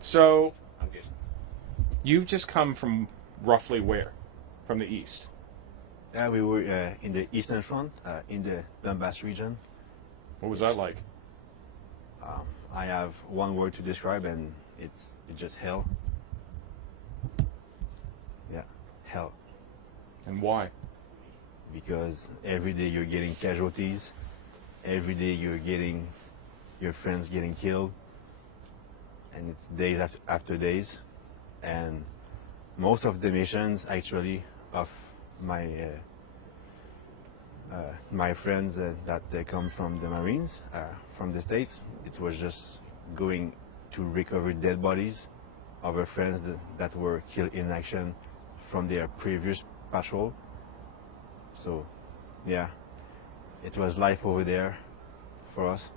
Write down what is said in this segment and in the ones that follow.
So, you've just come from roughly where? From the east? We were in the Eastern Front, in the Donbass region. What was that like? I have one word to describe, and it's just hell. Yeah, hell. And why? Because every day you're getting casualties, every day you're getting your friends getting killed, and it's days after days. And most of the missions, actually, of my my friends that they come from the Marines, from the States, it was just going to recover dead bodies of our friends that were killed in action from their previous patrol. So, yeah, it was life over there for us.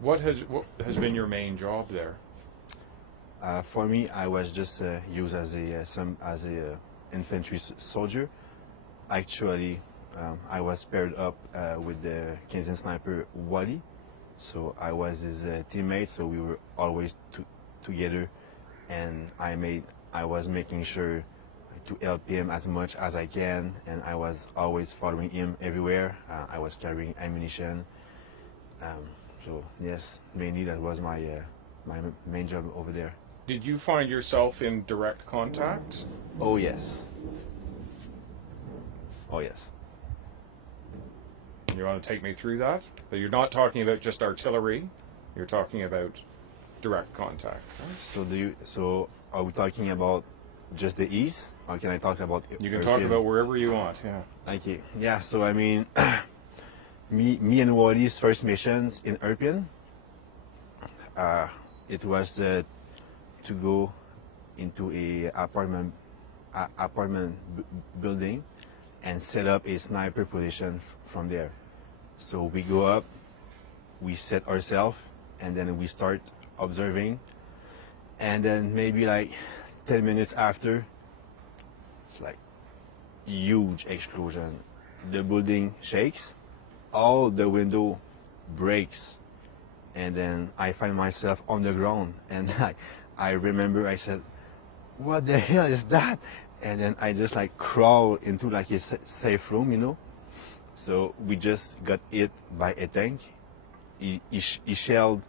What has been your main job there? For me, I was just used as a infantry soldier. Actually, I was paired up with the Canadian sniper Wali, so I was his teammate. So we were always together, and I was making sure to help him as much as I can, and I was always following him everywhere. I was carrying ammunition. So yes, mainly that was my my main job over there. Did you find yourself in direct contact? Oh yes. Oh yes. You want to take me through that? But you're not talking about just artillery. You're talking about direct contact. So are we talking about just the east, or can I talk about? You can talk about wherever you want. Yeah. Okay. Yeah. So I mean, me and Wali's first missions in Irpin. It was to go into a apartment building and set up a sniper position from there. So we go up, we set ourselves, and then we start observing. And then maybe like 10 minutes after, it's like huge explosion. The building shakes, all the window breaks, and then I find myself on the ground. And I remember I said, "What the hell is that?" And then I just like crawl into like a safe room, you know. So we just got hit by a tank. He shelled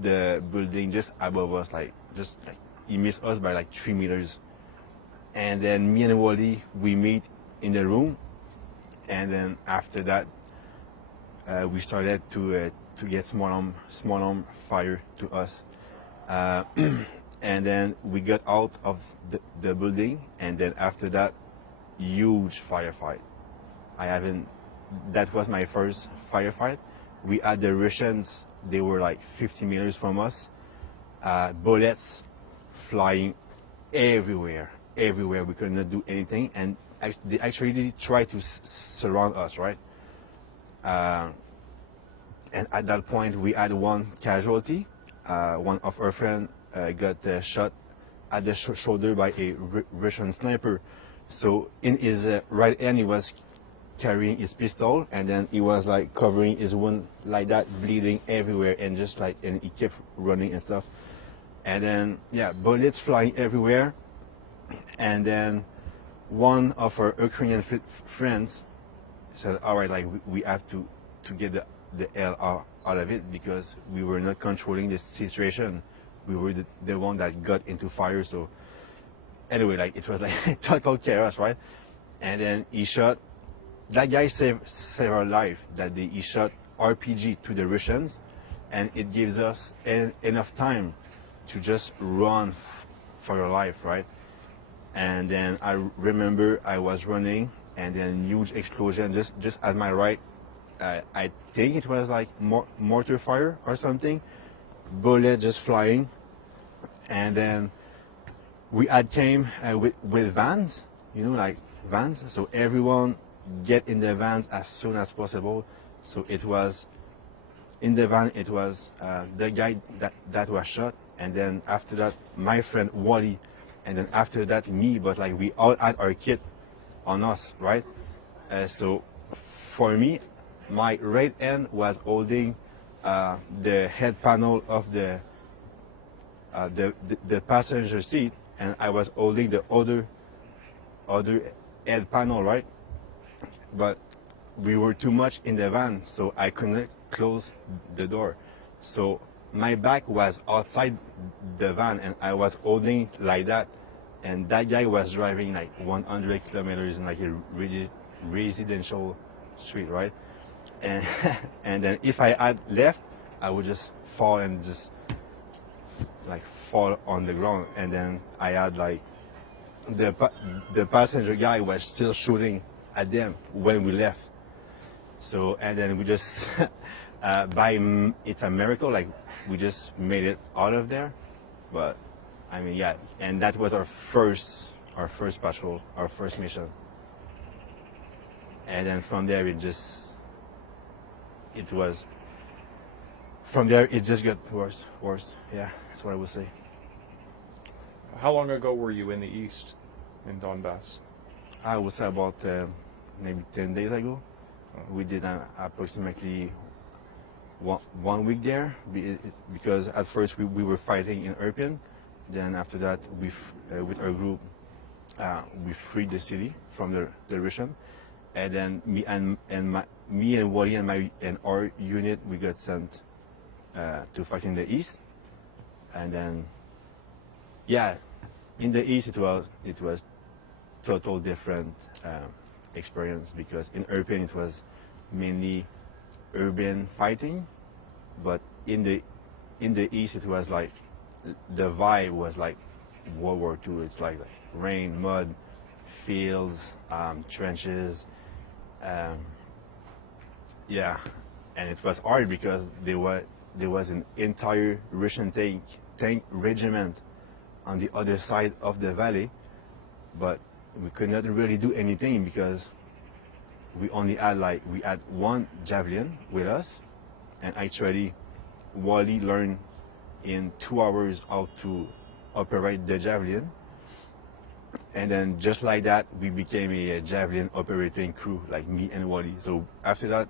the building just above us, like he missed us by like 3 meters. And then me and Wali, we meet in the room, and then after that, we started to get small arm fire to us. And then we got out of the building, and then after that, huge firefight. That was my first firefight. We had the Russians, they were like 50 meters from us. Bullets flying everywhere. We could not do anything, and they actually tried to surround us, right? And at that point, we had one casualty. One of our friends got shot at the shoulder by a Russian sniper. So in his right hand, he was carrying his pistol, and then he was like covering his wound like that, bleeding everywhere, and and he kept running and stuff. And then yeah, bullets flying everywhere. And then one of our Ukrainian friends said, "All right, like we have to get the hell out of it, because we were not controlling the situation. We were the one that got into fire." So anyway, like it was like total chaos, right? And then he shot. That guy saved our life. He shot RPG to the Russians, and it gives us enough time to just run for your life, right? And then I remember I was running, and then huge explosion just at my right. I think it was like mortar fire or something. Bullet just flying, and then we had came with vans, you know, like vans. So everyone get in the vans as soon as possible. So it was in the van. It was the guy that was shot, and then after that my friend Wali, and then after that me. But like we all had our kit on us, right? So for me, my right hand was holding the head panel of the the passenger seat, and I was holding the other head panel, right? But we were too much in the van, so I couldn't close the door. So my back was outside the van, and I was holding like that. And that guy was driving like 100 kilometers in like a really residential street, right? And and then if I had left, I would just fall and just like fall on the ground. And then I had like the passenger guy was still shooting at them when we left. So and then we just it's a miracle, like we just made it out of there. But I mean, yeah, and that was our first patrol, our first mission. And then from there it just got worse. Yeah, that's what I would say. How long ago were you in the east, in Donbass? I would say about maybe 10 days ago. We did approximately one week there because at first we were fighting in Irpin. Then after that, with our group, we freed the city from the Russian. And then me and Wali and our unit, we got sent to fight in the east. And then, yeah, in the east it was total different experience, because in Irpin it was mainly urban fighting, but in the east it was like the vibe was like World War II. It's like rain, mud, fields, trenches. Yeah, and it was hard because there was an entire Russian tank regiment on the other side of the valley, but we could not really do anything because we had one Javelin with us, and actually Wali learned in 2 hours how to operate the Javelin. And then just like that, we became a Javelin operating crew, like me and Wali. So after that,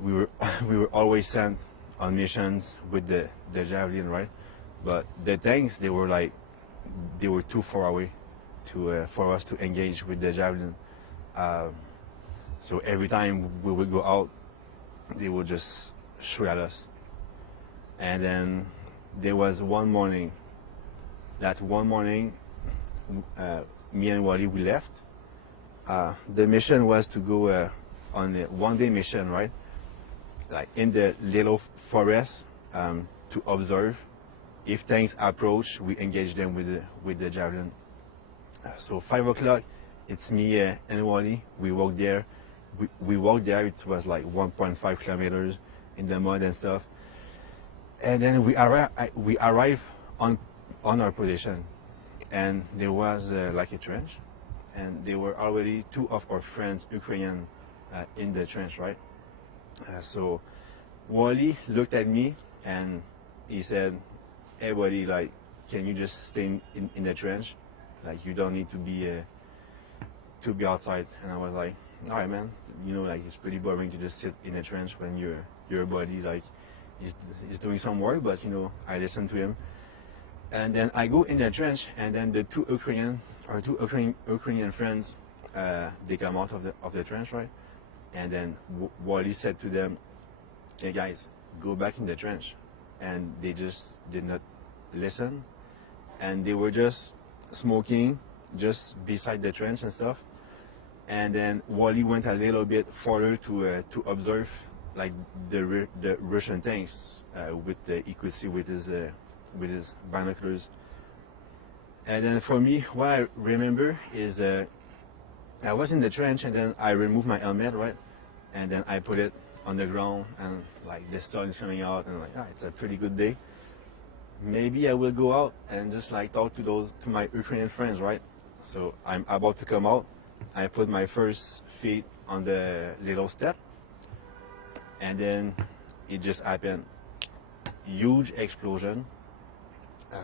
we were always sent on missions with the Javelin, right? But the tanks, they were too far away for us to engage with the Javelin. So every time we would go out, they would just shoot at us. And then there was one morning. That one morning, me and Wali, we left. The mission was to go on a one-day mission, right? Like in the little forest, to observe. If tanks approach, we engage them with the Javelin. So 5 o'clock, it's me and Wali. We walked there. We walked there. It was like 1.5 kilometers in the mud and stuff. And then we arrived on our position, and there was like a trench, and there were already 2 of our friends, Ukrainian, in the trench, right? So Wali looked at me and he said, "Hey buddy, like, can you just stay in the trench? Like, you don't need to be outside." And I was like, "All right, man. Like, it's pretty boring to just sit in a trench when your buddy like is doing some work." But I listened to him. And then I go in the trench, and then the two Ukrainian friends, they come out of the trench, right? And then Wali said to them, "Hey guys, go back in the trench." And they just did not listen, and they were just smoking just beside the trench and stuff. And then Wali went a little bit further to observe like the Russian tanks he could see with his binoculars. And then for me, what I remember is I was in the trench, and then I removed my helmet, right? And then I put it on the ground, and like the sun is coming out, and like, it's a pretty good day. Maybe I will go out and just like talk to my Ukrainian friends, right? So I'm about to come out. I put my first feet on the little step, and then it just happened. Huge explosion.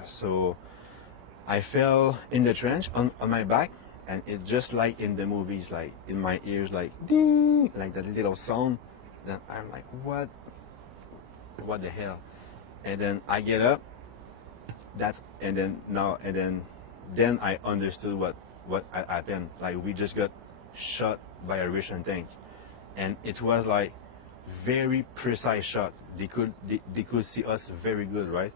So I fell in the trench on my back, and it's just like in the movies, like in my ears, like ding, like that little sound. Then I'm like, what the hell? And then I get up, Then I understood what had happened. Like we just got shot by a Russian tank, and it was like very precise shot. They could see us very good, right?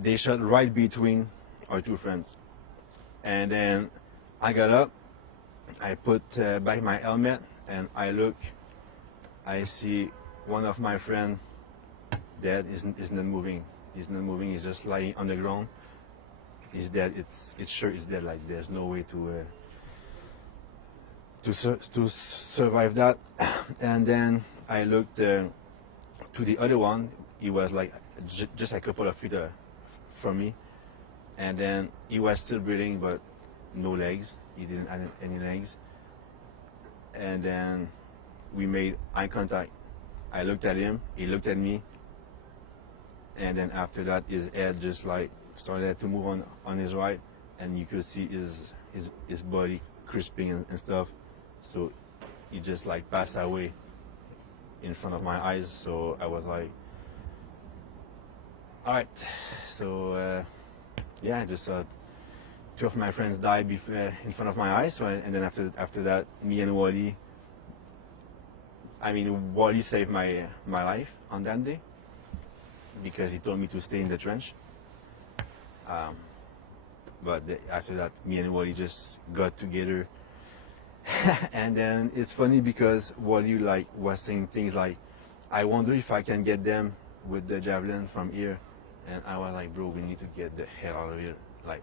They shot right between our two friends, and then I got up, I put back my helmet, and I look, I see one of my friends dead. Is not moving. He's not moving. He's just lying on the ground. He's dead. It's sure he's dead. Like there's no way to survive that. And then I looked to the other one. He was like just a couple of feet from me, and then he was still breathing but no legs. He didn't have any legs. And then we made eye contact. I looked at him. He looked at me. And then after that, his head just like started to move on his right, and you could see his body crisping and stuff. So he just like passed away in front of my eyes. So I was like, all right. So yeah, just two of my friends died in front of my eyes. So and then after that, me and Wali. I mean, Wali saved my life on that day, because he told me to stay in the trench. But after that, me and Wally just got together. And then it's funny because Wally like was saying things like, I wonder if I can get them with the Javelin from here. And I was like, bro, we need to get the hell out of here. Like,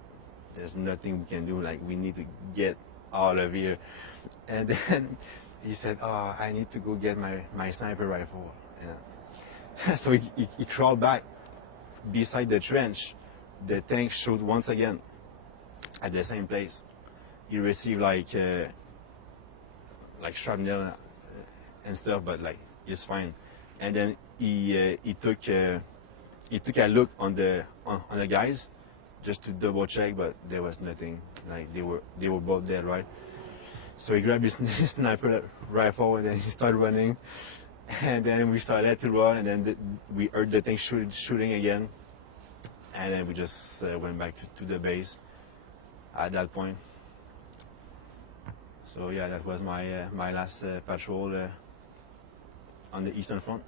there's nothing we can do. Like, we need to get out of here. And then he said, oh, I need to go get my sniper rifle. Yeah. So he crawled back beside the trench. The tank shot once again at the same place. He received like shrapnel and stuff, but like he's fine. And then he took a look on the guys just to double check, but there was nothing. Like they were both dead, right? So he grabbed his sniper rifle and then he started running. And then we started to run, and then we heard the thing shooting again. And then we just went back to the base at that point. So yeah, that was my last patrol on the Eastern Front.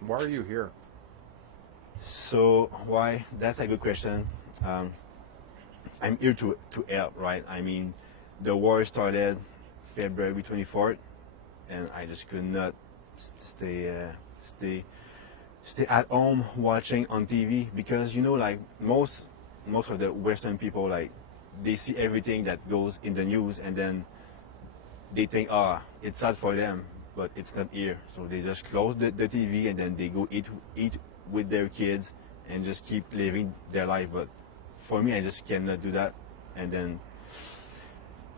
Why are you here? So why? That's a good question. I'm here to help, right? I mean, the war started February 24th. And I just could not stay at home watching on TV, because you know, like most of the Western people, like they see everything that goes in the news, and then they think, it's sad for them, but it's not here. So they just close the TV and then they go eat with their kids and just keep living their life. But for me, I just cannot do that. And then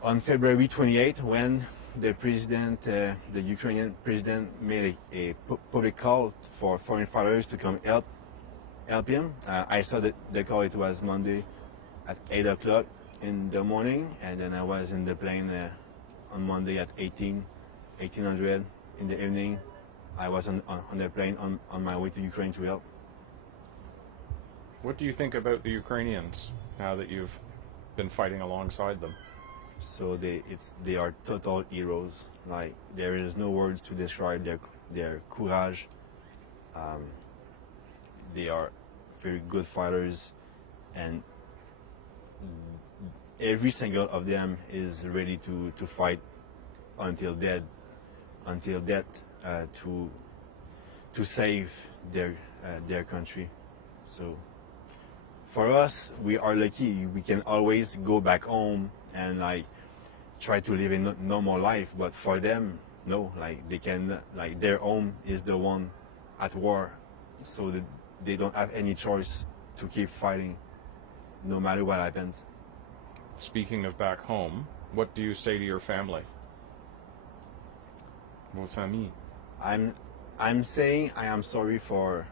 on February 28th, when the president, the Ukrainian president, made a public call for foreign fighters to come help him. I saw the call. It was Monday at 8 o'clock in the morning, and then I was in the plane on Monday at 1800 in the evening. I was on the plane on my way to Ukraine to help. What do you think about the Ukrainians now that you've been fighting alongside them? So they are total heroes. Like, there is no words to describe their courage. They are very good fighters, and every single of them is ready to fight until death to save their country. So for us, we are lucky. We can always go back home and like try to live a normal life, but for them, no. Like, they can, like, their home is the one at war, so they don't have any choice to keep fighting no matter what happens. Speaking of back home, what do you say to your family? Vos familles. I'm saying I am sorry for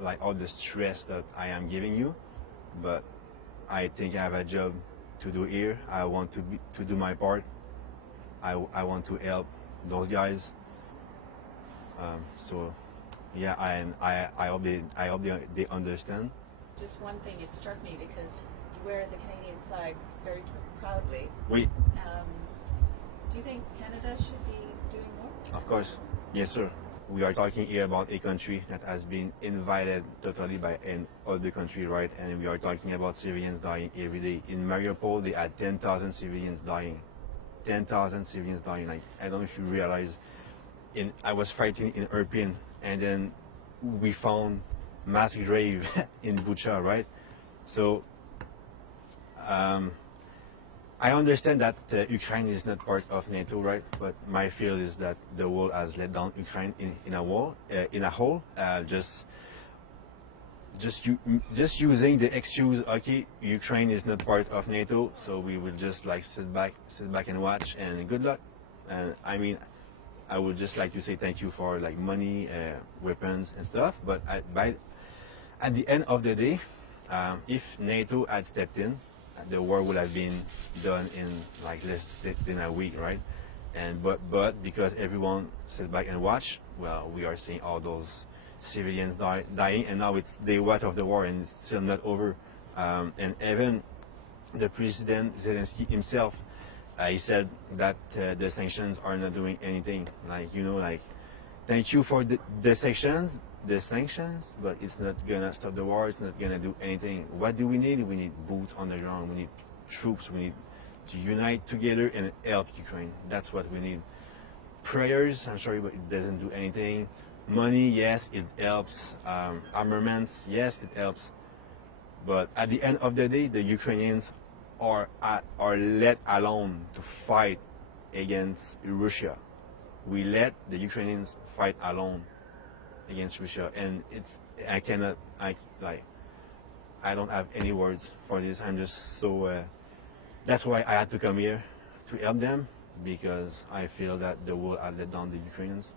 like all the stress that I am giving you, but I think I have a job to do here. I want to do my part. I want to help those guys. So Yeah, I hope they understand. Just one thing, it struck me because you wear the Canadian flag very proudly. Oui, Do you think Canada should be doing more? of course. Yes, sir. We are talking here about a country that has been invaded totally by an other country, right? And we are talking about civilians dying every day. In Mariupol, they had 10,000 civilians dying. 10,000 civilians dying. Like, I don't know if you realize, I was fighting in Irpin, and then we found mass grave in Bucha, right? So, I understand that Ukraine is not part of NATO, right? But my feel is that the world has let down Ukraine in a whole. Just using the excuse, okay, Ukraine is not part of NATO, so we will just like sit back and watch, and good luck. And I mean, I would just like to say thank you for like money, weapons and stuff. But at the end of the day, if NATO had stepped in, the war would have been done in like less than a week, right? And but because everyone sit back and watch, well, we are seeing all those civilians dying, and now it's day one of the war, and it's still not over. And even the President Zelensky himself, he said that the sanctions are not doing anything. Like, you know, like, thank you for the sanctions, but it's not gonna stop the war. It's not gonna do anything. What do we need? We need boots on the ground. We need troops. We need to unite together and help Ukraine. That's what we need. Prayers, I'm sorry, but it doesn't do anything. Money, yes, it helps. Armaments, yes, it helps. But at the end of the day, the Ukrainians are let alone to fight against Russia. We let the Ukrainians fight alone against Russia, and I don't have any words for this. I'm just so. That's why I had to come here to help them, because I feel that the world had let down the Ukrainians.